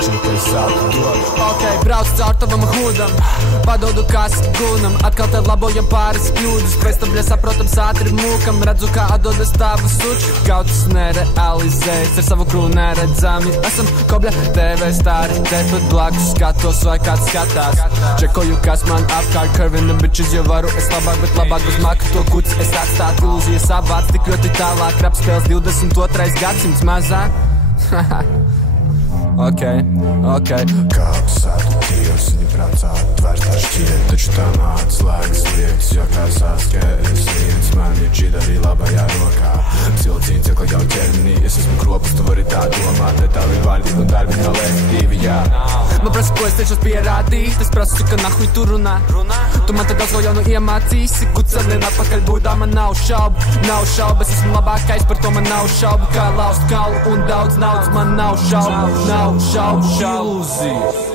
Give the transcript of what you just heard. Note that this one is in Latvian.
Čītais zelta dod. Ok, brauc caur tavam hūdam, padodu kāsi gūnam. Atkal te labojam pāris kļūdas, pēc tam saprotams ātri mūkam. Redzu, kā atdodas tavu suči, kautas nerealizēts, ar savu krū neredzami. Esam kobļa TV stāri, tepat blakus skatos, vai kāds skatās. Čekoju, kas man apkārt, curvina bitches, jo varu es labāk, bet labāk uz maku to kuts es atstāt. Ilūzijas savāc, tik ļoti tālāk, rapspēles 22. gadsimts mazāk. Ok. Kāptas sātu tīvs, viņa prācā tvērs tā šķiet, taču tā nāc slēgas lietas, jo kā saskēs viens man ir čīd arī labajā rokā. Silcīn cikla jau ķermenī, es esmu kropus, tu vari tā domāt, detāli vārdīgi un darbi kolektīvi, jā. Man prasa, ko es cenšos pierādīt, es prasu, ka nahuj tu runā. Tu man te daudz ko jaunu iemācīsi, kucelien atpakaļ būdā man nav šaubu, es esmu labākais, par to man nav šaubu, kā laust kaulu un daudz naudas man nav šaubu, ilūzija.